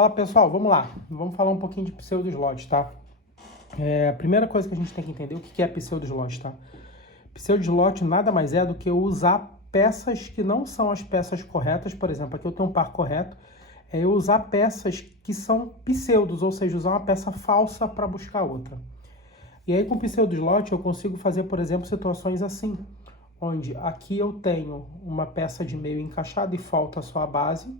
Fala pessoal, vamos lá. Vamos falar um pouquinho de pseudo-slot, tá? A primeira coisa que a gente tem que entender o que é pseudo-slot, tá? Pseudo-slot nada mais é do que eu usar peças que não são as peças corretas. Por exemplo, aqui eu tenho um par correto. É eu usar peças que são pseudos, ou seja, usar uma peça falsa para buscar outra. E aí com pseudo-slot eu consigo fazer, por exemplo, situações assim, onde aqui eu tenho uma peça de meio encaixada e falta só a base.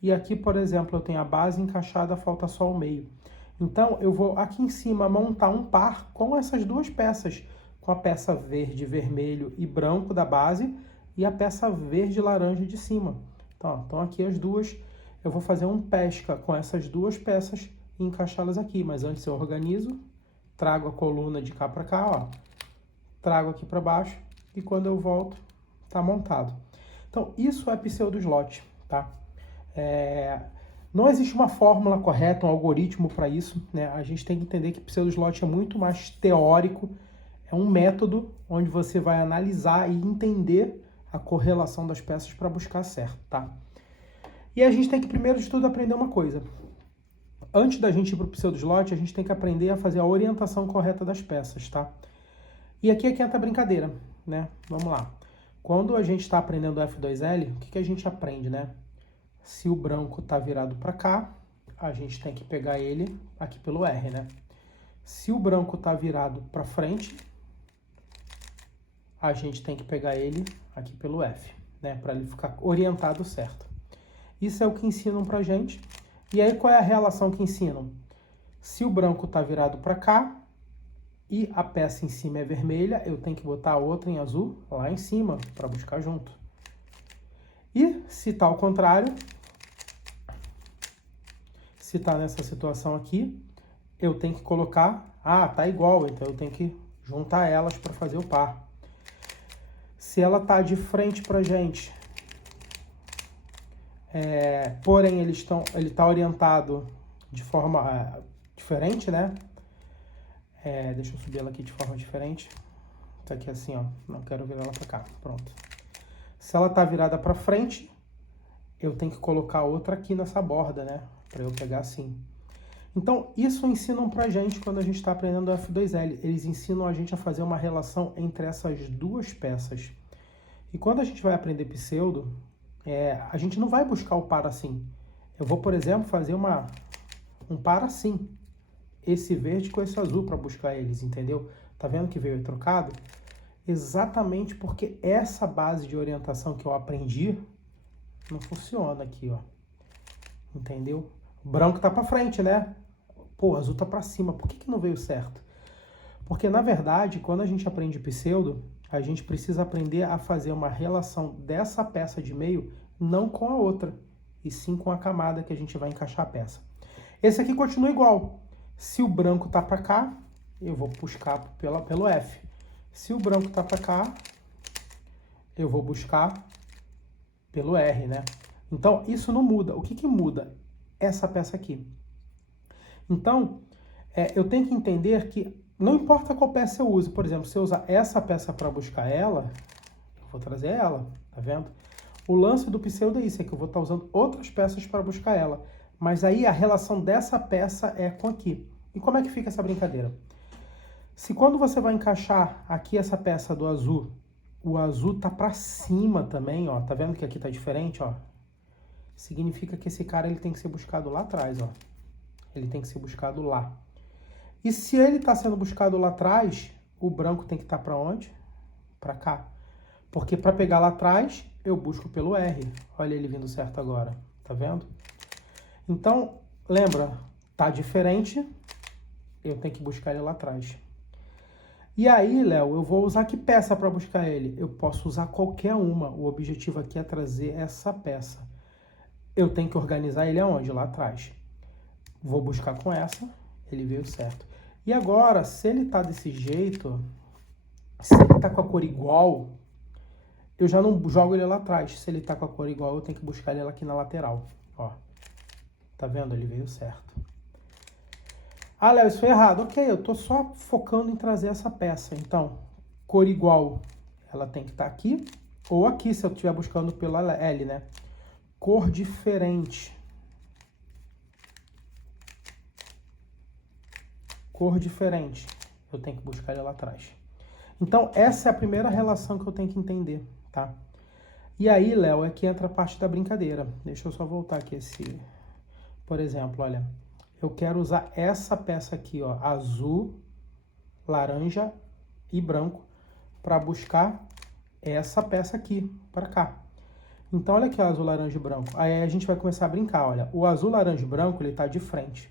E aqui, por exemplo, eu tenho a base encaixada, falta só o meio. Então, eu vou aqui em cima montar um par com essas duas peças, com a peça verde, vermelho e branco da base e a peça verde e laranja de cima. Então aqui as duas, eu vou fazer um pesca com essas duas peças e encaixá-las aqui. Mas antes eu organizo, trago a coluna de cá para cá, ó, trago aqui para baixo e quando eu volto, tá montado. Então, isso é pseudo-slot, tá? Não existe uma fórmula correta, um algoritmo para isso, né? A gente tem que entender que pseudo-slot é muito mais teórico, é um método onde você vai analisar e entender a correlação das peças para buscar certo, tá? E a gente tem que, primeiro de tudo, aprender uma coisa. Antes da gente ir para o pseudo-slot, a gente tem que aprender a fazer a orientação correta das peças, tá? E aqui é que entra a brincadeira, né? Vamos lá. Quando a gente está aprendendo o F2L, o que a gente aprende, né? Se o branco está virado para cá, a gente tem que pegar ele aqui pelo R, né? Se o branco está virado para frente, a gente tem que pegar ele aqui pelo F, né? Para ele ficar orientado certo. Isso é o que ensinam pra gente. E aí qual é a relação que ensinam? Se o branco está virado para cá e a peça em cima é vermelha, eu tenho que botar a outra em azul lá em cima para buscar junto. E se está ao contrário, se está nessa situação aqui, eu tenho que colocar, tá igual, então eu tenho que juntar elas para fazer o par. Se ela está de frente para a gente, porém ele está orientado de forma diferente, né? Deixa eu subir ela aqui de forma diferente. Tá aqui assim, ó, não quero virar ela para cá, pronto. Se ela está virada para frente, eu tenho que colocar outra aqui nessa borda, né? Para eu pegar assim. Então, isso ensinam pra gente quando a gente está aprendendo o F2L. Eles ensinam a gente a fazer uma relação entre essas duas peças. E quando a gente vai aprender pseudo, a gente não vai buscar o par assim. Eu vou, por exemplo, fazer um par assim. Esse verde com esse azul para buscar eles, entendeu? Tá vendo que veio trocado? Exatamente porque essa base de orientação que eu aprendi não funciona aqui, ó. Entendeu? O branco tá para frente, né? Pô, o azul tá para cima. Por que não veio certo? Porque, na verdade, quando a gente aprende pseudo, a gente precisa aprender a fazer uma relação dessa peça de meio não com a outra, e sim com a camada que a gente vai encaixar a peça. Esse aqui continua igual. Se o branco tá para cá, eu vou buscar pelo F. Se o branco tá para cá, eu vou buscar pelo R, né? Então, isso não muda. O que muda? Essa peça aqui. Então, eu tenho que entender que não importa qual peça eu use. Por exemplo, se eu usar essa peça para buscar ela, eu vou trazer ela, tá vendo? O lance do pseudo é isso, é que eu vou estar usando outras peças para buscar ela. Mas aí a relação dessa peça é com aqui. E como é que fica essa brincadeira? Se quando você vai encaixar aqui essa peça do azul, o azul tá para cima também, ó. Tá vendo que aqui tá diferente, ó? Significa que esse cara ele tem que ser buscado lá atrás, ó. Ele tem que ser buscado lá. E se ele está sendo buscado lá atrás, o branco tem que estar para onde? Para cá. Porque para pegar lá atrás, eu busco pelo R. Olha ele vindo certo agora. Tá vendo? Então, lembra, tá diferente, eu tenho que buscar ele lá atrás. E aí, Léo, eu vou usar que peça para buscar ele? Eu posso usar qualquer uma. O objetivo aqui é trazer essa peça. Eu tenho que organizar ele aonde? Lá atrás. Vou buscar com essa, ele veio certo. E agora, se ele tá desse jeito, se ele tá com a cor igual, eu já não jogo ele lá atrás. Se ele tá com a cor igual, eu tenho que buscar ele aqui na lateral. Ó, tá vendo? Ele veio certo. Ah, Léo, isso foi errado. Ok, eu tô só focando em trazer essa peça. Então, cor igual, ela tem que estar aqui. Ou aqui, se eu estiver buscando pela L, né? Cor diferente. cor diferente, eu tenho que buscar ele lá atrás. Então, essa é a primeira relação que eu tenho que entender, tá? E aí, Léo, é que entra a parte da brincadeira. Deixa eu só voltar aqui esse... Por exemplo, olha, eu quero usar essa peça aqui, ó, azul, laranja e branco, para buscar essa peça aqui, para cá. Então, olha aqui o azul, laranja e branco. Aí a gente vai começar a brincar, olha. O azul, laranja e branco, ele tá de frente.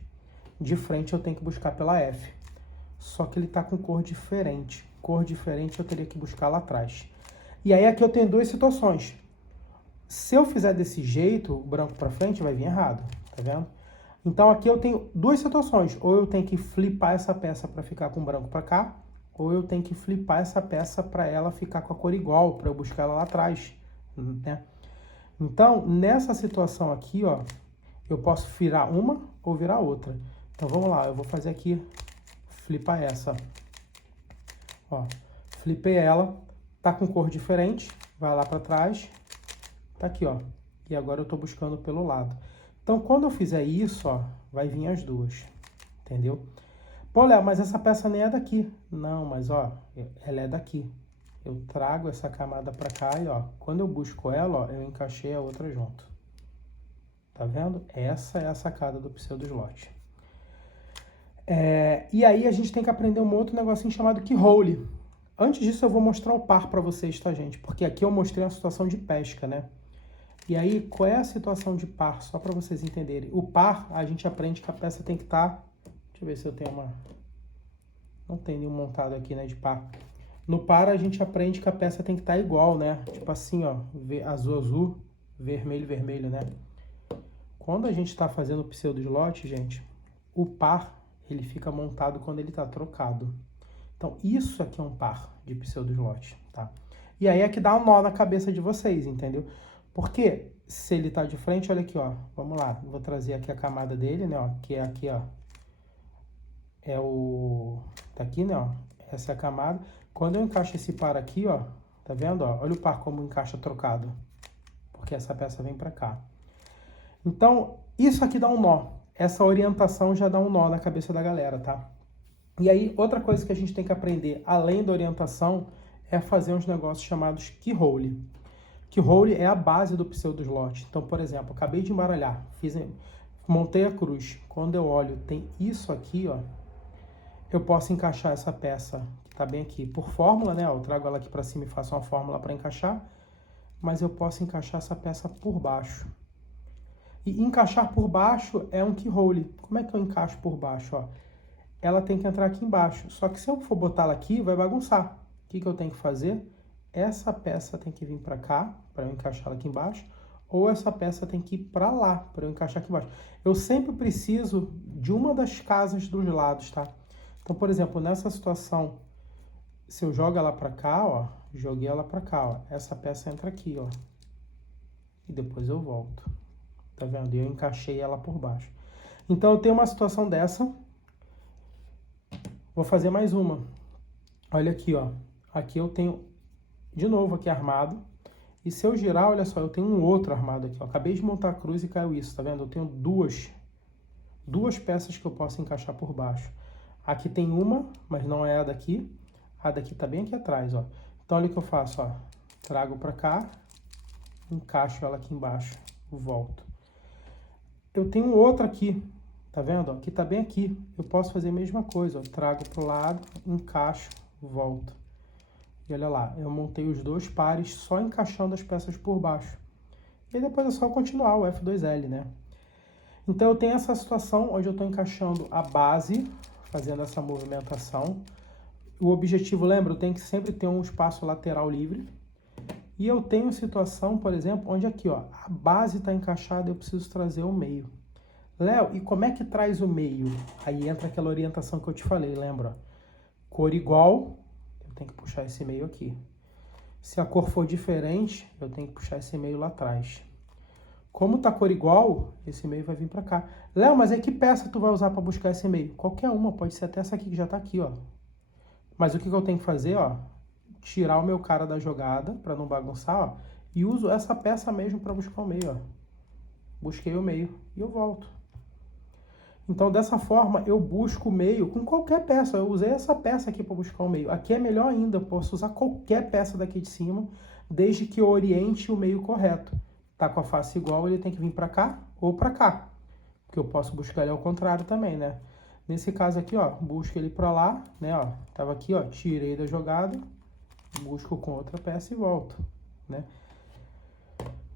De frente eu tenho que buscar pela F. Só que ele tá com cor diferente. Cor diferente eu teria que buscar lá atrás. E aí aqui eu tenho duas situações. Se eu fizer desse jeito, o branco para frente, vai vir errado, tá vendo? Então aqui eu tenho duas situações. Ou eu tenho que flipar essa peça para ficar com o branco para cá, ou eu tenho que flipar essa peça para ela ficar com a cor igual, para eu buscar ela lá atrás, né? Então, nessa situação aqui, ó, eu posso virar uma ou virar outra. Então, vamos lá, eu vou fazer aqui, flipar essa. Ó, flipei ela, tá com cor diferente, vai lá para trás, tá aqui, ó. E agora eu tô buscando pelo lado. Então, quando eu fizer isso, ó, vai vir as duas, entendeu? Pô, Léo, mas essa peça nem é daqui. Não, mas, ó, ela é daqui. Eu trago essa camada para cá e, ó, quando eu busco ela, ó, eu encaixei a outra junto. Tá vendo? Essa é a sacada do pseudo-slot. E aí a gente tem que aprender um outro negocinho chamado keyhole. Antes disso eu vou mostrar o par para vocês, tá, gente? Porque aqui eu mostrei a situação de pesca, né? E aí, qual é a situação de par? Só para vocês entenderem. O par, a gente aprende que a peça tem que estar... Deixa eu ver se eu tenho uma... Não tem nenhum montado aqui, né, de par. No par, a gente aprende que a peça tem que estar igual, né? Tipo assim, ó, azul, azul, vermelho, vermelho, né? Quando a gente está fazendo o pseudo-slot, gente, o par, ele fica montado quando ele está trocado. Então, isso aqui é um par de pseudo-slot, tá? E aí é que dá um nó na cabeça de vocês, entendeu? Porque se ele tá de frente, olha aqui, ó, vamos lá, vou trazer aqui a camada dele, né, ó, que é aqui, ó, é o, tá aqui, né, ó, essa é a camada. Quando eu encaixo esse par aqui, ó, tá vendo, ó, olha o par como encaixa trocado, porque essa peça vem pra cá. Então, isso aqui dá um nó, essa orientação já dá um nó na cabeça da galera, tá? E aí, outra coisa que a gente tem que aprender, além da orientação, é fazer uns negócios chamados keyhole. Keyhole é a base do pseudo-slot. Então, por exemplo, acabei de embaralhar, montei a cruz. Quando eu olho, tem isso aqui, ó. Eu posso encaixar essa peça que tá bem aqui por fórmula, né? Eu trago ela aqui para cima e faço uma fórmula para encaixar. Mas eu posso encaixar essa peça por baixo. E encaixar por baixo é um keyhole. Como é que eu encaixo por baixo, ó? Ela tem que entrar aqui embaixo. Só que se eu for botar ela aqui, vai bagunçar. O que eu tenho que fazer? Essa peça tem que vir para cá, para eu encaixar ela aqui embaixo, ou essa peça tem que ir para lá, para eu encaixar aqui embaixo. Eu sempre preciso de uma das casas dos lados, tá? Então, por exemplo, nessa situação, se eu jogo ela para cá, ó, joguei ela para cá, ó, essa peça entra aqui, ó, e depois eu volto, tá vendo? E eu encaixei ela por baixo. Então, eu tenho uma situação dessa, vou fazer mais uma. Olha aqui, ó, aqui eu tenho... De novo aqui armado. E se eu girar, olha só, eu tenho um outro armado aqui, ó. Acabei de montar a cruz e caiu isso, tá vendo? Eu tenho duas peças que eu posso encaixar por baixo. Aqui tem uma, mas não é a daqui. A daqui tá bem aqui atrás, ó. Então olha o que eu faço, ó. Trago pra cá, encaixo ela aqui embaixo, volto. Eu tenho outra aqui, tá vendo? Ó, que tá bem aqui. Eu posso fazer a mesma coisa, ó. Trago pro lado, encaixo, volto. E olha lá, eu montei os dois pares só encaixando as peças por baixo. E depois é só continuar o F2L, né? Então eu tenho essa situação onde eu estou encaixando a base, fazendo essa movimentação. O objetivo, lembra, eu tenho que sempre ter um espaço lateral livre. E eu tenho situação, por exemplo, onde aqui, ó, a base está encaixada e eu preciso trazer o meio. Léo, e como é que traz o meio? Aí entra aquela orientação que eu te falei, lembra? Cor igual... Tem que puxar esse meio aqui. Se a cor for diferente, eu tenho que puxar esse meio lá atrás. Como tá cor igual, esse meio vai vir para cá. Léo, mas aí que peça tu vai usar para buscar esse meio? Qualquer uma, pode ser até essa aqui que já tá aqui, ó. Mas o que eu tenho que fazer, ó? Tirar o meu cara da jogada, para não bagunçar, ó. E uso essa peça mesmo para buscar o meio, ó. Busquei o meio e eu volto. Então, dessa forma, eu busco o meio com qualquer peça. Eu usei essa peça aqui para buscar o meio. Aqui é melhor ainda, eu posso usar qualquer peça daqui de cima, desde que eu oriente o meio correto. Tá com a face igual, ele tem que vir para cá ou para cá. Porque eu posso buscar ele ao contrário também, né? Nesse caso aqui, ó, busco ele para lá, né? Ó, tava aqui, ó, tirei da jogada, busco com outra peça e volto, né?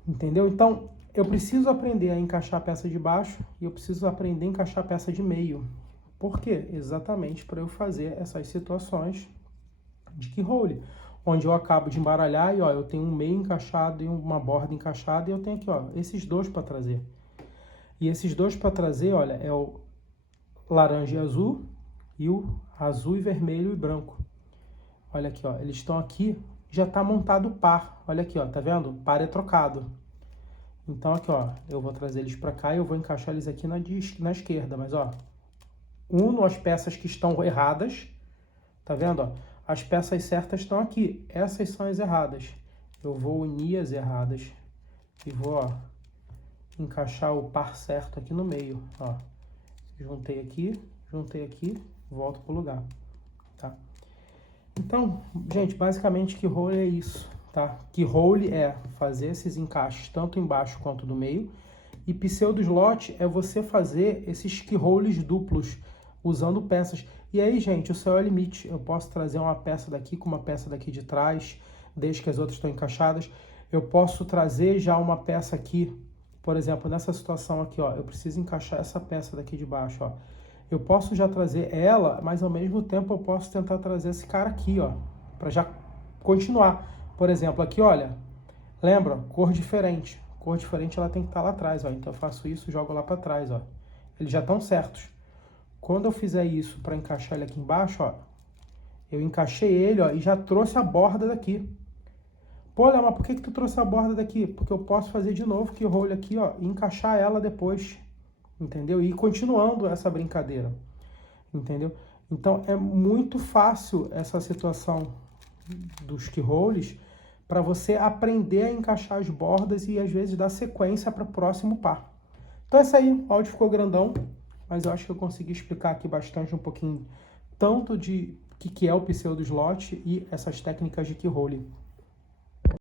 Entendeu? Então, eu preciso aprender a encaixar a peça de baixo e eu preciso aprender a encaixar a peça de meio. Por quê? Exatamente para eu fazer essas situações de keyhole, onde eu acabo de embaralhar e ó, eu tenho um meio encaixado e uma borda encaixada e eu tenho aqui, ó, esses dois para trazer. E esses dois para trazer, olha, é o laranja e azul e o azul e vermelho e branco. Olha aqui, ó, eles estão aqui, já está montado o par. Olha aqui, ó, tá vendo? O par é trocado. Então aqui, ó, eu vou trazer eles para cá e eu vou encaixar eles aqui na esquerda, mas ó, uno as peças que estão erradas, tá vendo, ó? As peças certas estão aqui, essas são as erradas. Eu vou unir as erradas e vou, ó, encaixar o par certo aqui no meio, ó. Juntei aqui, volto pro lugar, tá? Então, gente, basicamente keyhole é isso, tá? Keyhole é fazer esses encaixes tanto embaixo quanto do meio. E pseudo slot é você fazer esses keyholes duplos usando peças. E aí, gente, o céu é o limite. Eu posso trazer uma peça daqui com uma peça daqui de trás, desde que as outras estão encaixadas. Eu posso trazer já uma peça aqui, por exemplo, nessa situação aqui, ó, eu preciso encaixar essa peça daqui de baixo, ó. Eu posso já trazer ela, mas ao mesmo tempo eu posso tentar trazer esse cara aqui, ó, para já continuar. Por exemplo, aqui, olha, lembra? Cor diferente. Cor diferente ela tem que estar lá atrás, ó. Então eu faço isso, jogo lá para trás, ó. Eles já estão certos. Quando eu fizer isso para encaixar ele aqui embaixo, ó, eu encaixei ele, ó, e já trouxe a borda daqui. Pô, Léo, mas por que tu trouxe a borda daqui? Porque eu posso fazer de novo keyhole aqui, ó, e encaixar ela depois, entendeu? E ir continuando essa brincadeira, entendeu? Então é muito fácil essa situação dos keyholes para você aprender a encaixar as bordas e às vezes dar sequência para o próximo par. Então é isso aí, o áudio ficou grandão, mas eu acho que eu consegui explicar aqui bastante um pouquinho tanto de o que é o pseudo slot e essas técnicas de keyhole.